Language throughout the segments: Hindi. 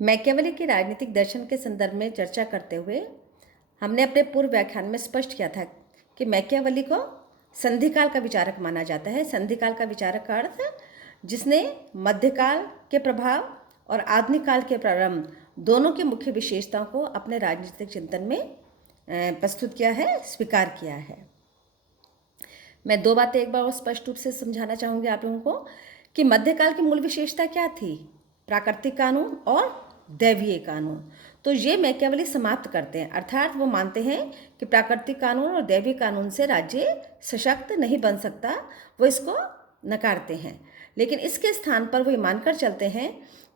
मैकियावेली के राजनीतिक दर्शन के संदर्भ में चर्चा करते हुए हमने अपने पूर्व व्याख्यान में स्पष्ट किया था कि मैकियावेली को संधिकाल का विचारक माना जाता है। संधिकाल का विचारक का अर्थ जिसने मध्यकाल के प्रभाव और आधुनिक काल के प्रारंभ दोनों की मुख्य विशेषताओं को अपने राजनीतिक चिंतन में प्रस्तुत किया है, स्वीकार किया है। मैं दो बातें एक बार और स्पष्ट रूप से समझाना चाहूँगी आप लोगों को कि मध्यकाल की मूल विशेषता क्या थी, प्राकृतिक कानून और दैवीय कानून। तो ये मैकियावेली समाप्त करते हैं, अर्थात वो मानते हैं कि प्राकृतिक कानून और दैवीय कानून से राज्य सशक्त नहीं बन सकता, वो इसको नकारते हैं। लेकिन इसके स्थान पर वो ये मानकर चलते हैं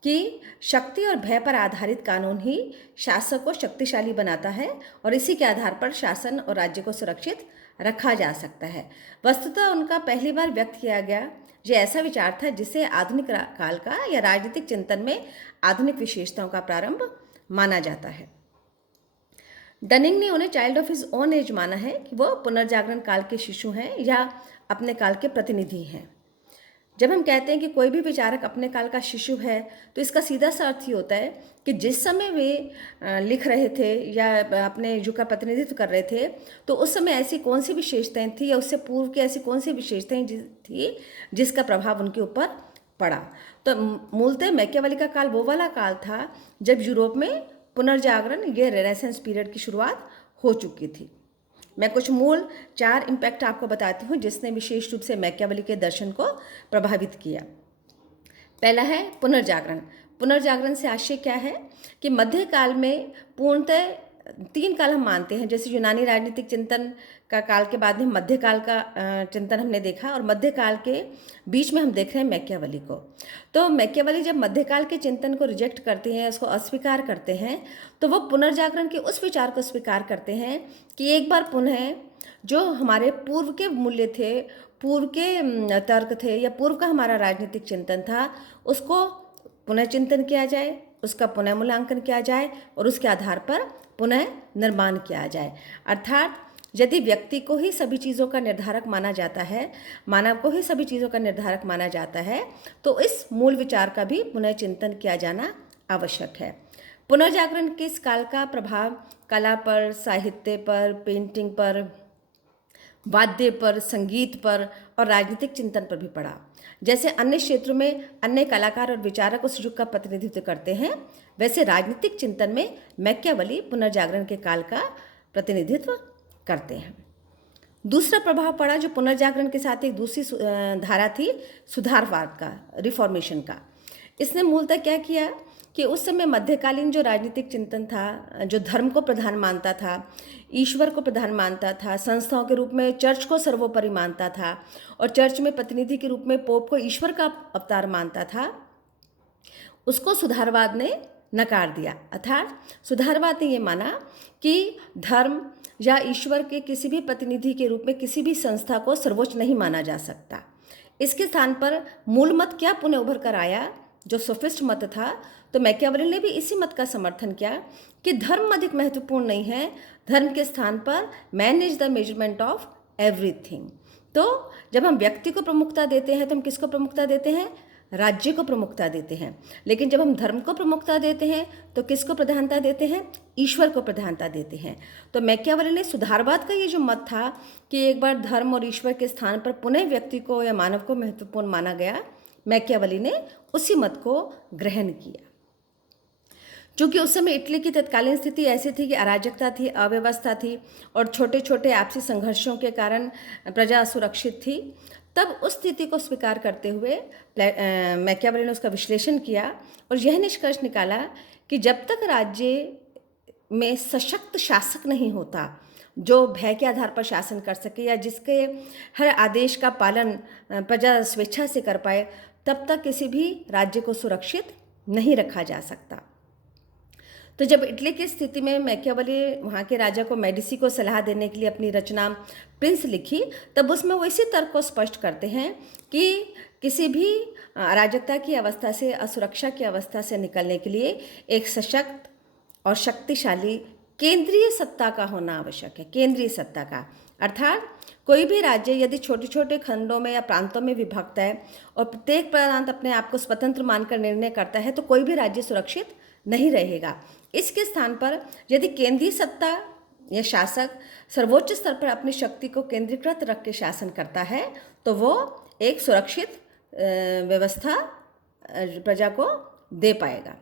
कि शक्ति और भय पर आधारित कानून ही शासक को शक्तिशाली बनाता है और इसी के आधार पर शासन और राज्य को सुरक्षित रखा जा सकता है। वस्तुतः उनका पहली बार व्यक्त किया गया ये ऐसा विचार था जिसे आधुनिक काल का या राजनीतिक चिंतन में आधुनिक विशेषताओं का प्रारंभ माना जाता है। डनिंग ने उन्हें child of his own age माना है कि वो पुनर्जागरण काल के शिशु हैं या अपने काल के प्रतिनिधि हैं। जब हम कहते हैं कि कोई भी विचारक अपने काल का शिशु है तो इसका सीधा सा अर्थ ही होता है कि जिस समय वे लिख रहे थे या अपने युग का प्रतिनिधित्व कर रहे थे तो उस समय ऐसी कौन सी विशेषताएं थी या उससे पूर्व की ऐसी कौन सी विशेषताएं थी जिसका प्रभाव उनके ऊपर पड़ा। तो मूलतः मैकियावेली का काल वो वाला काल था जब यूरोप में पुनर्जागरण ये रेनेसेंस पीरियड की शुरुआत हो चुकी थी। मैं कुछ मूल 4 इम्पैक्ट आपको बताती हूँ जिसने विशेष रूप से मैकियावेली के दर्शन को प्रभावित किया। पहला है पुनर्जागरण। पुनर्जागरण से आशय क्या है कि मध्यकाल में पूर्णतः 3 काल हम मानते हैं, जैसे यूनानी राजनीतिक चिंतन का काल के बाद में मध्यकाल का चिंतन हमने देखा और मध्यकाल के बीच में हम देख रहे हैं मैकियावेली को। तो मैकियावेली जब मध्यकाल के चिंतन को रिजेक्ट करते हैं, उसको अस्वीकार करते हैं, तो वो पुनर्जागरण के उस विचार को स्वीकार करते हैं कि एक बार पुनः जो हमारे पूर्व के मूल्य थे, पूर्व के तर्क थे या पूर्व का हमारा राजनीतिक चिंतन था, उसको पुनः चिंतन किया जाए, उसका पुनः मूल्यांकन किया जाए और उसके आधार पर पुनः निर्माण किया जाए। अर्थात यदि व्यक्ति को ही सभी चीज़ों का निर्धारक माना जाता है, मानव को ही सभी चीज़ों का निर्धारक माना जाता है, तो इस मूल विचार का भी पुनः चिंतन किया जाना आवश्यक है। पुनर्जागरण के इस काल का प्रभाव कला पर, साहित्य पर, पेंटिंग पर, वाद्य पर, संगीत पर और राजनीतिक चिंतन पर भी पड़ा। जैसे अन्य क्षेत्रों में अन्य कलाकार और विचारक उस युग का प्रतिनिधित्व करते हैं, वैसे राजनीतिक चिंतन में मैकियावेली पुनर्जागरण के काल का प्रतिनिधित्व करते हैं। दूसरा प्रभाव पड़ा जो पुनर्जागरण के साथ एक दूसरी धारा थी, सुधारवाद का, रिफॉर्मेशन का। इसने मूलतः क्या किया कि उस समय मध्यकालीन जो राजनीतिक चिंतन था, जो धर्म को प्रधान मानता था, ईश्वर को प्रधान मानता था, संस्थाओं के रूप में चर्च को सर्वोपरि मानता था और चर्च में प्रतिनिधि के रूप में पोप को ईश्वर का अवतार मानता था, उसको सुधारवाद ने नकार दिया। अर्थात सुधारवाद ने ये माना कि धर्म या ईश्वर के किसी भी प्रतिनिधि के रूप में किसी भी संस्था को सर्वोच्च नहीं माना जा सकता। इसके स्थान पर मूल मत क्या पुनः उभर कर आया, जो सोफिस्ट मत था। तो मैकियावेली ने भी इसी मत का समर्थन किया कि धर्म अधिक महत्वपूर्ण नहीं है, धर्म के स्थान पर man is the measurement of everything. तो जब हम व्यक्ति को प्रमुखता देते हैं तो हम किसको प्रमुखता देते हैं? राज्य को प्रमुखता देते हैं। लेकिन जब हम धर्म को प्रमुखता देते हैं तो किसको प्रधानता देते हैं? ईश्वर को प्रधानता देते हैं। तो मैकियावेली ने सुधारवाद का ये जो मत था कि एक बार धर्म और ईश्वर के स्थान पर पुनः व्यक्ति को या मानव को महत्वपूर्ण माना गया, मैकियावेली ने उसी मत को ग्रहण किया। चूँकि उस समय इटली की तत्कालीन स्थिति ऐसी थी कि अराजकता थी, अव्यवस्था थी और छोटे छोटे आपसी संघर्षों के कारण प्रजा असुरक्षित थी, तब उस स्थिति को स्वीकार करते हुए मैकियावेली ने उसका विश्लेषण किया और यह निष्कर्ष निकाला कि जब तक राज्य में सशक्त शासक नहीं होता जो भय के आधार पर शासन कर सके या जिसके हर आदेश का पालन प्रजा स्वेच्छा से कर पाए, तब तक किसी भी राज्य को सुरक्षित नहीं रखा जा सकता। तो जब इटली की स्थिति में मैकियावेली वहाँ के राजा को मेडिसी को सलाह देने के लिए अपनी रचना प्रिंस लिखी, तब उसमें वो इसी तर्क को स्पष्ट करते हैं कि किसी भी अराजकता की अवस्था से, असुरक्षा की अवस्था से निकलने के लिए एक सशक्त और शक्तिशाली केंद्रीय सत्ता का होना आवश्यक है। केंद्रीय सत्ता का अर्थात कोई भी राज्य यदि छोटे छोटे खंडों में या प्रांतों में विभक्त है और प्रत्येक प्रांत अपने आप को स्वतंत्र मानकर निर्णय करता है तो कोई भी राज्य सुरक्षित नहीं रहेगा। इसके स्थान पर यदि केंद्रीय सत्ता या शासक सर्वोच्च स्तर पर अपनी शक्ति को केंद्रीकृत रख के शासन करता है तो वो एक सुरक्षित व्यवस्था प्रजा को दे पाएगा।